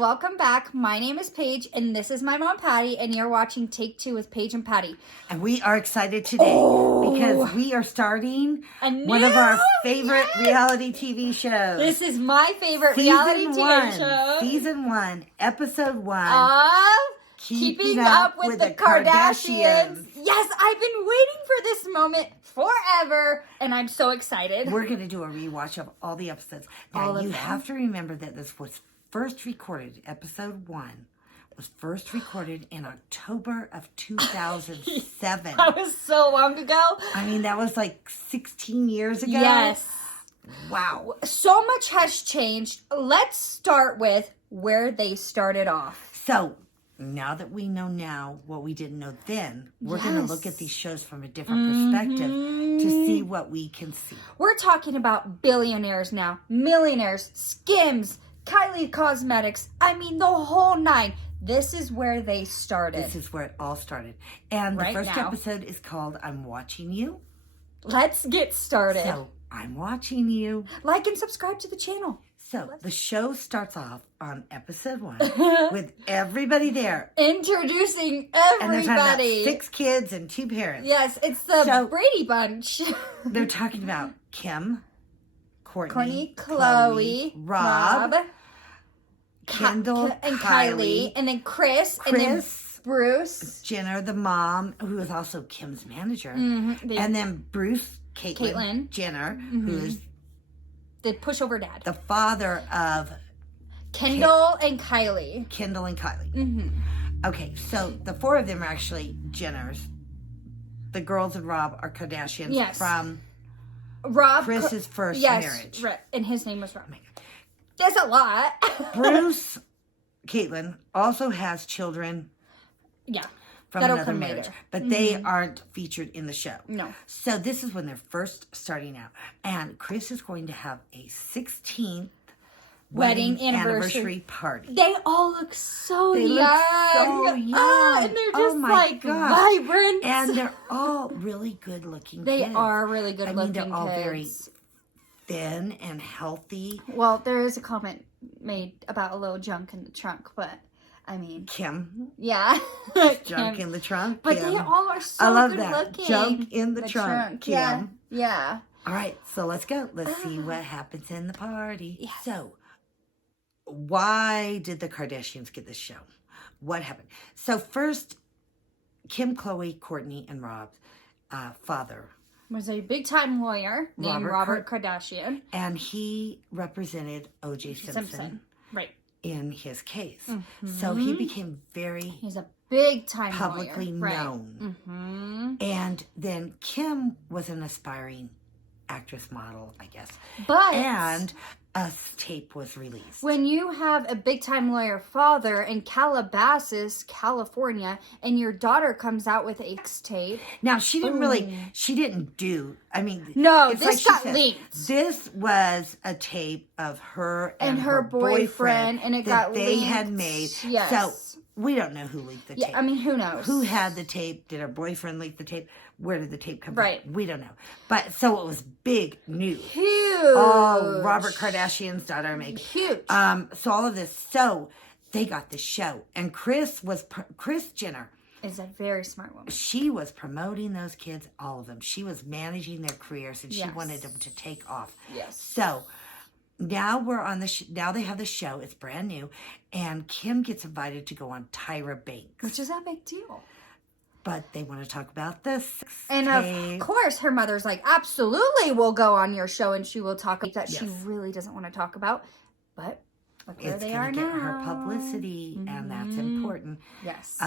welcome back. My name is Paige, and this is my mom, Patty, and you're watching Take Two with Paige and Patty. And we are excited today because we are starting one of our favorite reality TV shows. This is my favorite reality TV show. Season 1, Episode 1. Of Keeping Up with the Kardashians. Yes, I've been waiting for this moment forever, and I'm so excited. We're going to do a rewatch of all the episodes. Now, you have to remember that this was first recorded, Episode 1 was first recorded in October of 2007. That was so long ago. I mean, that was like 16 years ago. Yes. Wow. So much has changed. Let's start with where they started off. So, now that we know now what we didn't know then, we're going to look at these shows from a different perspective to see what we can see. We're talking about billionaires now, millionaires, Skims, Kylie Cosmetics. I mean, the whole nine. This is where they started. This is where it all started. And the first episode is called I'm Watching You. Let's get started. So, I'm watching you. Like and subscribe to the channel. So, the show starts off on Episode 1 with everybody there. Introducing everybody. And they're talking about 6 kids and 2 parents. Yes, it's the Brady Bunch. They're talking about Kim, Courtney, Chloe, Rob, Kendall, and Kylie, and then Chris, and then Bruce, Jenner, the mom, who is also Kim's manager, and then Bruce, Caitlyn Jenner, who is the pushover dad, the father of Kendall and Kylie. Kendall and Kylie. Okay, so the 4 of them are actually Jenners. The girls and Rob are Kardashians from Rob Chris's first marriage. Right, and his name was Rob. Oh my God. That's a lot. Bruce, Caitlyn, also has children. Yeah. From another marriage. But they aren't featured in the show. No. So this is when they're first starting out. And Chris is going to have a 16th wedding anniversary party. They all look so young. Look so young. And they're just vibrant. And they're all really good looking They kids. are really good looking they're all kids. very thin and healthy. Well, there is a comment made about a little junk in the trunk, but I mean, Kim. Yeah. Junk in the trunk. But Kim. they all are so good looking. Junk in the trunk. Kim. Yeah. All right, so let's go. Let's see what happens in the party. Yeah. So, why did the Kardashians get this show? What happened? So first, Kim, Chloe, Courtney, and Rob's father was a big-time lawyer named Robert Kardashian. And he represented O.J. Simpson. Right. In his case. So he became He's a big-time publicly known. And then Kim was an aspiring actress model, I guess. And a tape was released. When you have a big-time lawyer father in Calabasas, California, and your daughter comes out with a tape. Now, she didn't do, I mean. No, this got leaked. This was a tape of her and her boyfriend and it got leaked. They had made. Yes. So, we don't know who leaked the tape. Yeah, I mean, who knows? Who had the tape? Did her boyfriend leak the tape? Where did the tape come from? We don't know. But so it was big news. Huge. Oh, Robert Kardashian's daughter made. Huge. So all of this. So they got the show. And Kris Jenner is a very smart woman. She was promoting those kids, all of them. She was managing their careers and she wanted them to take off. Yes. So now we're on the now they have the show. It's brand new. And Kim gets invited to go on Tyra Banks. Which is a big deal. But they want to talk about this. And of course, her mother's like, absolutely, we'll go on your show and she will talk about that she really doesn't want to talk about. But look where they are now. It's going to get her publicity, and that's important. Yes.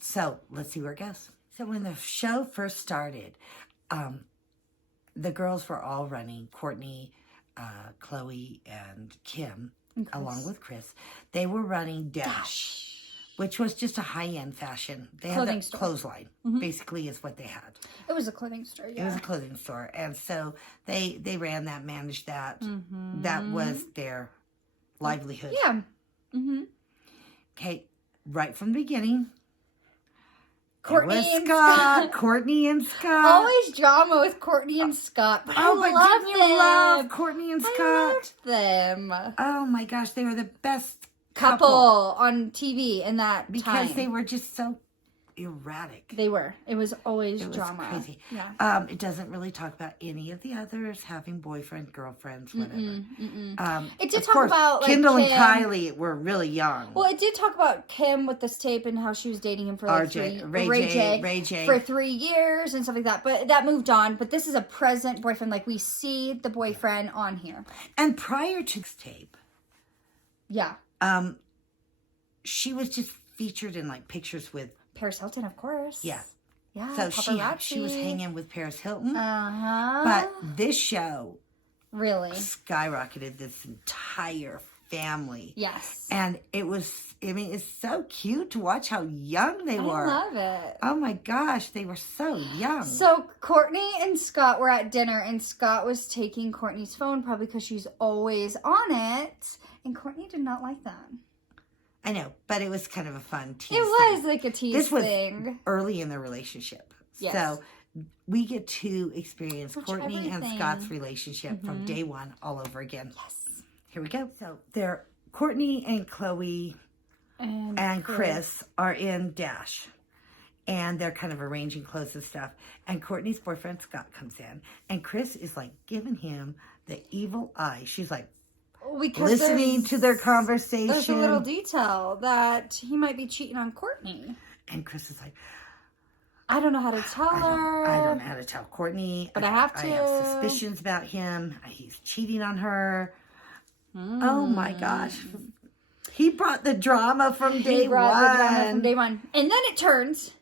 So let's see where it goes. So when the show first started, the girls were all running. Courtney, Chloe, and Kim, along with Chris. They were running Dash. Which was just a high-end fashion. They had a clothesline, basically, is what they had. It was a clothing store, It was a clothing store. And so they ran that, managed that. That was their livelihood. Yeah. Okay, right from the beginning, Courtney and Scott. Always drama with Courtney and Scott. But I love love Courtney and Scott. I love them. Oh my gosh, they were the best couple on TV in that because time. they were just so erratic. They were. It was always It was drama. crazy. Yeah. It doesn't really talk about any of the others having boyfriend, girlfriends, whatever. It did Of talk course, about like Kendall and Kim. Kylie were really young. Well, it did talk about Kim with this tape and how she was dating him for like Ray J. for 3 years and stuff like that. But that moved on. But this is a present boyfriend. Like we see the boyfriend on here. And prior to this tape, yeah, she was just featured in like pictures with Paris Hilton, of course. Yeah. Yeah. So she was hanging with Paris Hilton. Uh-huh. But this show really skyrocketed this entire family. Yes. And it's so cute to watch how young they were. I love it. Oh my gosh, they were so young. So Courtney and Scott were at dinner, and Scott was taking Courtney's phone, probably because she's always on it. And Courtney did not like that. I know, but it was kind of a fun tease. It was like a tease this was thing. early in their relationship. Yes. So we get to experience Courtney and everything. Scott's relationship from day one all over again. Yes. Here we go. So Courtney and Chloe and Chris are in Dash. And they're kind of arranging clothes and stuff. And Courtney's boyfriend Scott comes in. And Chris is like giving him the evil eye. She's like, because listening to their conversation. There's a little detail that he might be cheating on Courtney. And Chris is like, I don't know how to tell her. I don't know how to tell Courtney. But I have to. I have suspicions about him. He's cheating on her. Oh my gosh. He brought the drama from day one. And then it turns,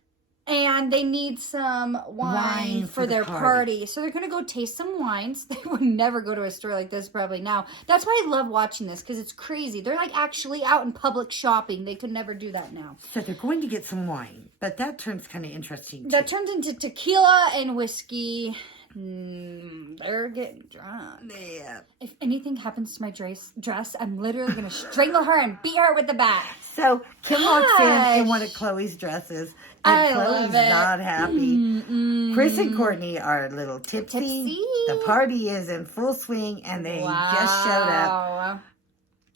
and they need some wine for their party. So they're going to go taste some wines. They would never go to a store like this probably now. That's why I love watching this, because it's crazy. They're like actually out in public shopping. They could never do that now. So they're going to get some wine. But that turns kind of interesting, too. That turns into tequila and whiskey. They're getting drunk. Yeah. If anything happens to my dress, I'm literally going to strangle her and beat her with the bat. So Kim walks in one of Chloe's dresses, and Chloe's not happy. Chris and Courtney are a little tipsy. The party is in full swing, and they just showed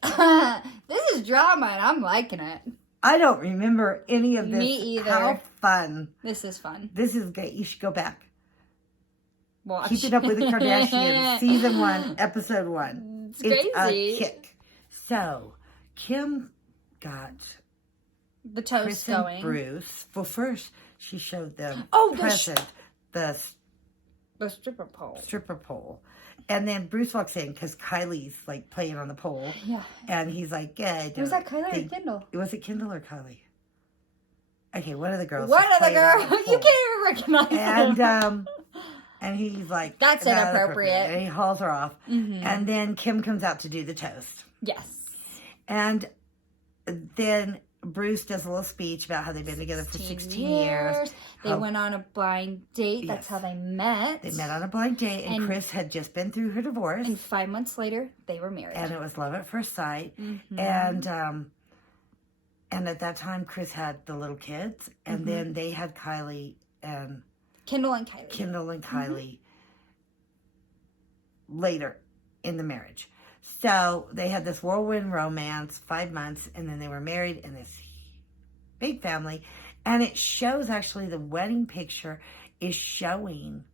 up. This is drama, and I'm liking it. I don't remember any of this. Me either. How fun. This is fun. This is great. You should go back. Watch. Keep it up with the Kardashians. Season 1, Episode 1. It's crazy. A kick. So, Kim got the toast Chris going. And Bruce. Well, first, she showed them the stripper pole. And then Bruce walks in because Kylie's like playing on the pole. Yeah. And he's like, yeah. Was that Kylie or Kendall? Was it Kendall or Kylie? Okay, one of the girls. One of the girls. You can't even recognize them. And he's like, that's inappropriate. And he hauls her off. And then Kim comes out to do the toast. Yes. And then Bruce does a little speech about how they've been together for 16 years. They went on a blind date. That's how they met. They met on a blind date, and Chris had just been through her divorce. And 5 months later, they were married. And it was love at first sight. And at that time, Chris had the little kids. And then they had Kylie and... Kendall and Kylie. Later in the marriage. So they had this whirlwind romance, 5 months, and then they were married in this big family. And it shows actually the wedding picture is showing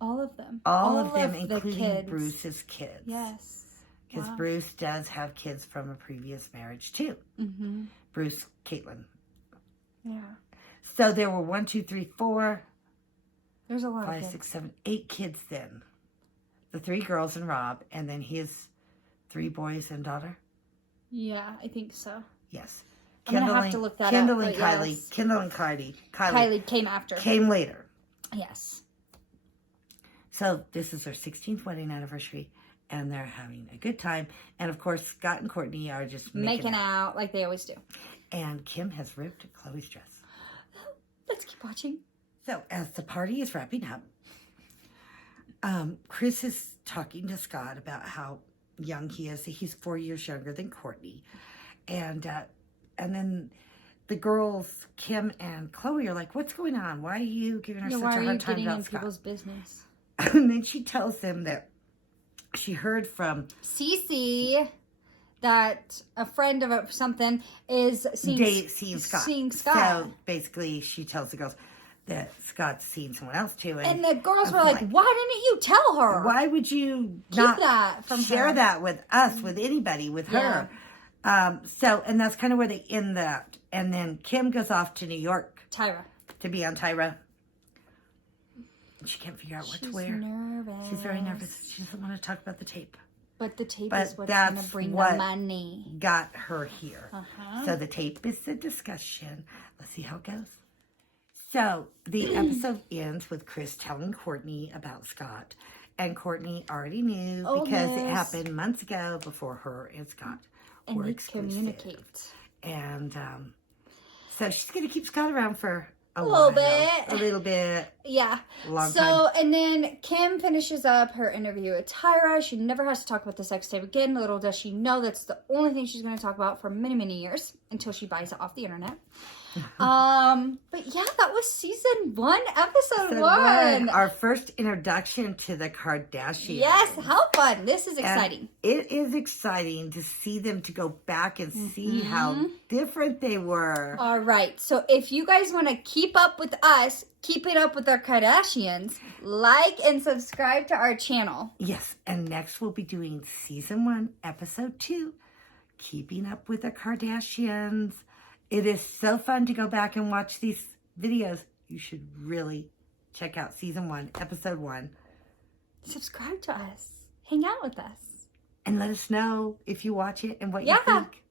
all of them. All of them, including Bruce's kids. Yes. Because Bruce does have kids from a previous marriage too. Bruce, Caitlin. Yeah. So there were 1, 2, 3, 4. There's a lot 5, of kids. 6, 7, 8 kids then. The 3 girls and Rob, and then his 3 boys and daughter. Yeah, I think so. Yes. I'm going to have to look that Kendall up. And Kylie. Yes. Kendall and Kylie. Kylie came after. Came later. Yes. So this is their 16th wedding anniversary, and they're having a good time. And of course, Scott and Courtney are just making out like they always do. And Kim has ripped Chloe's dress. Let's keep watching. So, as the party is wrapping up, Chris is talking to Scott about how young he is. He's 4 years younger than Courtney. And then the girls, Kim and Chloe, are like, what's going on? Why are you giving her such a hard time about Scott? People's business? And then she tells them that she heard from Cece that a friend of something is seeing Scott. So basically, she tells the girls that Scott's seen someone else too. And the girls were like, why didn't you tell her? Why would you Keep not that from share her. that with us, with anybody, with her? And that's kind of where they end that. And then Kim goes off to New York. Tyra. To be on Tyra. She can't figure out what to wear. Nervous. She's very nervous. She doesn't want to talk about the tape. But the tape is what's going to bring the money. Got her here. So the tape is the discussion. Let's see how it goes. So the episode ends with Chris telling Courtney about Scott. And Courtney already knew because it happened months ago before her and Scott were exclusive. Communicate. And so she's going to keep Scott around for a little bit. Yeah. Long time. And then Kim finishes up her interview with Tyra. She never has to talk about the sex tape again. Little does she know that's the only thing she's going to talk about for many, many years until she buys it off the internet. But yeah, that was season 1, episode 1. Our first introduction to the Kardashians. Yes, how fun. This is exciting. And it is exciting to see them, to go back and see how different they were. All right. So if you guys want to keep up with us, keep it up with our Kardashians, like and subscribe to our channel. Yes. And next we'll be doing season 1, episode 2, keeping up with the Kardashians. It is so fun to go back and watch these videos. You should really check out season 1, episode 1. Subscribe to us. Hang out with us. And let us know if you watch it and what you think.